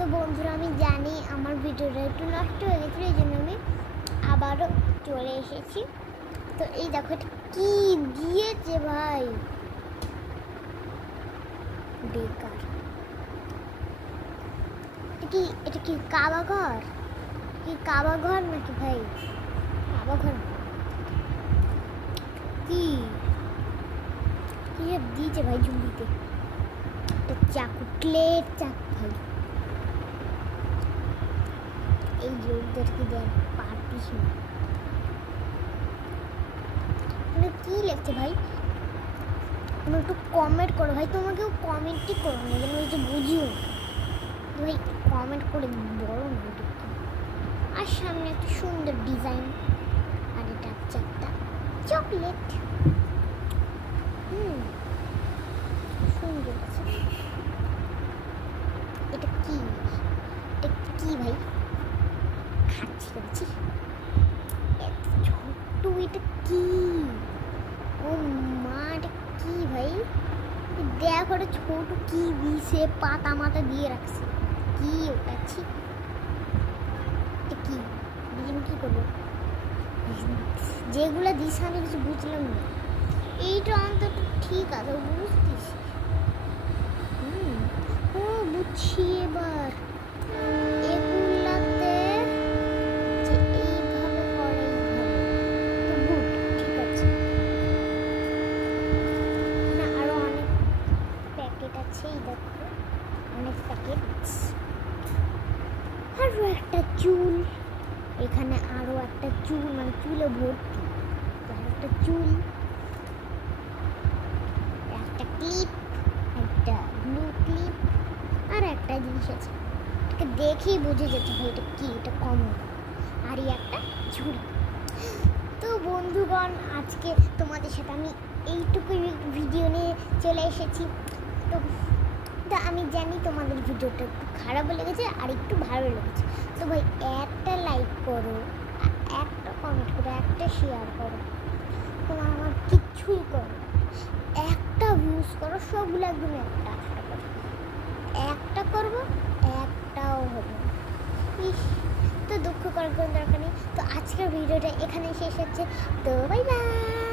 তো বন্ধুরা, আমি জানি আমার ভিডিওটা একটু নষ্ট হয়ে গেছিলো, এই জন্য আমি আবারও চলে এসেছি। তো এই দেখো এটা কি দিয়েছে ভাই, বেকার। এটা কি কাবা ঘর? কি কাবা ঘর নাকি ভাই? কাবা ঘর কি সব দিয়েছে ভাই ঝুলিতে? একটা চাকু, প্লেট চাকু ভাই। এই লোকদেরকে দেন পারতিস না। মানে কি লিখছে ভাই? তুমি একটু কমেন্ট করো ভাই, তোমাকেও কমেন্টই করো না, যেন ওই যে বুঝিও ভাই, কমেন্ট করে বলো না এটা কি। আর সামনে একটা সুন্দর ডিজাইন, আর এটা হচ্ছে একটা চকলেট। সুন্দর আছে। এটা কি? এটা কি ভাই? খাচ্ছি ছোট্ট, এটা কি? ও মা, এটা কি ভাই? দেখো এটা ছোট কি দিয়েছে, পাতা মাতা দিয়ে রাখছে। কি ওটা? এটা কি দিয়ে কি করবো? যেগুলো দিয়েছে আমি কিছু বুঝলাম না। এইটা অন্তত ঠিক আছে, বুঝতিস? ও বুঝছি এবার। এগুলাতে যে এইভাবে করে, এইভাবে তো গুড, ঠিক আছে। না, আরো অনেক প্যাকেট আছে, এই দেখো অনেক প্যাকেট। আরো একটা চুল, এখানে আরো একটা চুল, মানে চুলে ভর্তি। একটা চুল, একটা ক্লিপ, একটা ব্লু ক্লিপ, আর একটা জিনিস আছে, এটাকে দেখেই বুঝে যেতে হয় এটা কি। এটা কমন। আর এই একটা ঝুড়ি। তো বন্ধুগণ, আজকে তোমাদের সাথে আমি এইটুকুই ভিডিও নিয়ে চলে এসেছি। তো আমি জানি তোমাদের ভিডিওটা একটু খারাপও লেগেছে আর একটু ভালো লেগেছে। তো ভাই একটা লাইক করো, একটা কমেন্ট করো, একটা শেয়ার করো, তোমার আমার কিচ্ছুই করো, একটা ভিউজ করো, সবগুলো একদম একটা করো। একটা করবো, একটাও হবে না। তো দুঃখ করার কোনো দরকার নেই। তো আজকের ভিডিওটা এখানে শেষ হচ্ছে। তো বাই বাই।